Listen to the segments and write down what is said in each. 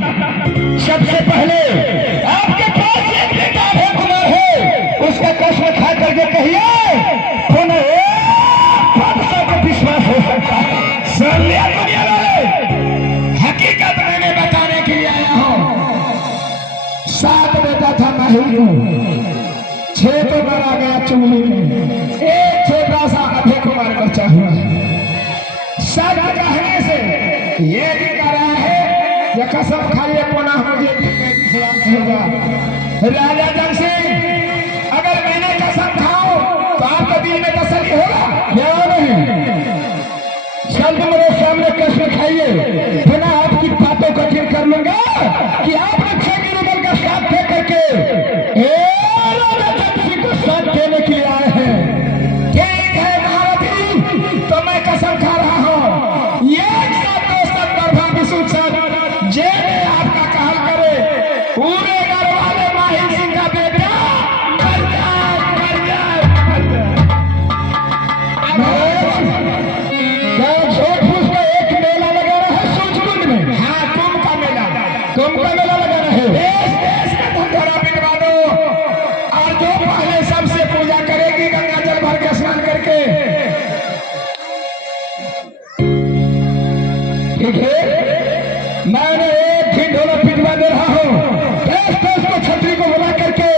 सबसे पहले आपके पास एक किताब है कुमार है, उसका कसम खा करके कहिए पुनः विश्वास हो सकता है। सुन लिया दुनिया वाले, हकीकत मैंने बताने के लिए आया हूं। 7 बेटा था माहिर को, 6 तो मारा गया चुगली में, एक छोटा सा अभय कुमार बचा हुआ है। सब कहने से ये भी कह रहा है ये कसम खाइए पुनः मुझे विश्वास होगा। राजा जंग सिंह, अगर मैंने कसम खाऊं तो आपके दिल में तसल्ली होगा या नहीं? जल्द मेरे सामने कसम खाइए, बिना आपकी बातों को ठीक कर लूंगा कि आप रक्षा गिरिबल का साथ दे करके राजा जंग सिंह को साथ देने के लिए आए हैं। ठीक है महारथी, तो मैं कसम खा रहा हूं, एक साथ दो सब गर्भा विशुद्ध सब जे आपका कहल करे, पूरे घर वाले माहिर सिंह का बेटा मर जाए, मर जाए, मर जाए। क्या झूठ फूस का एक मेला लगा रहा है सूरजकुंड में? हाँ, कुंभ का मेला लगा रहा है। देश देश का धंधोरा बिनवा दो, और जो पहले सबसे पूजा करेगी गंगा जल भर के स्नान करके, ठीक है? मैंने एक ही ढोला पिटवा दे रहा हूं, देश देश को छतरी को बुला करके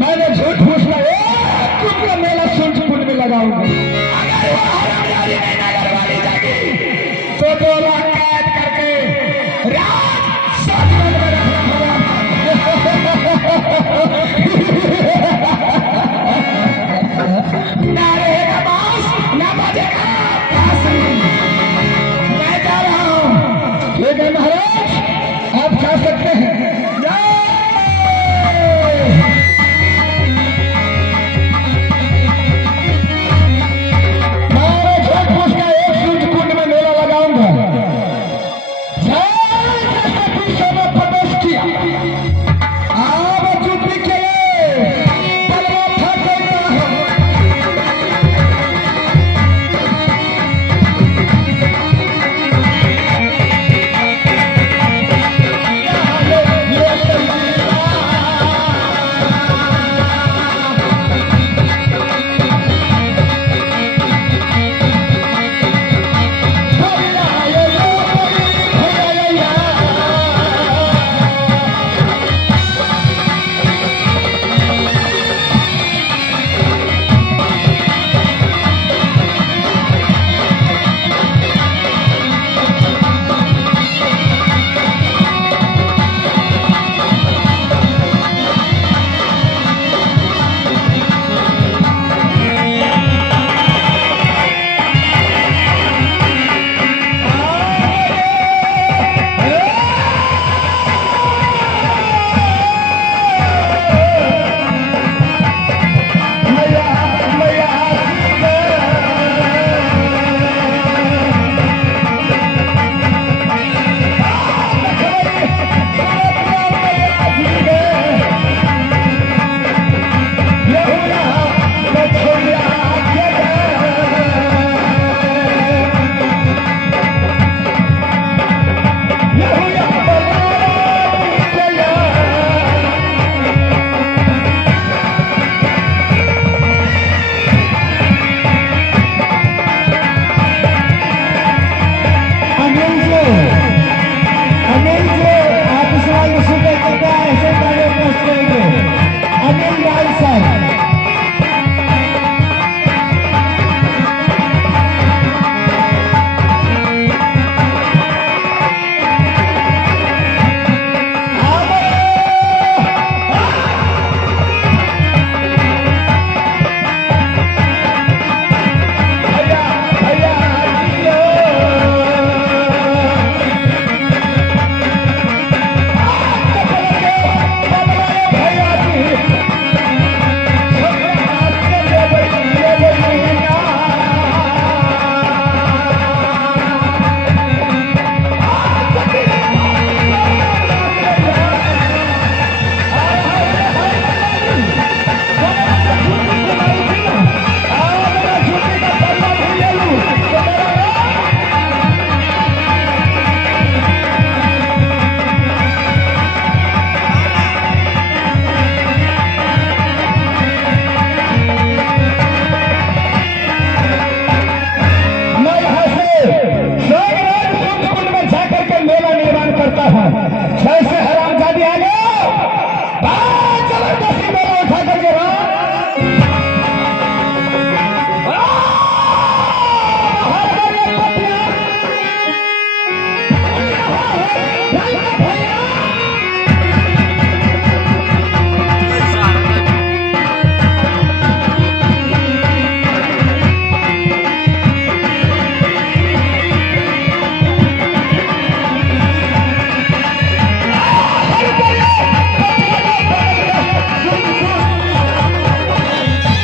मैंने झूठ फूसला एक कुंभ का मेला सूरजकुंड में लगाऊंगा। अगर वो हरामजादी नहीं नगर वाली जागी तो 2 लाख कैद करके राज सचमुच में रखना होगा। ना रहेगा बांस, ना बजेगा बांसुरी। मैं जा रहा हूं। ठीक है महाराज, आप जा सकते हैं।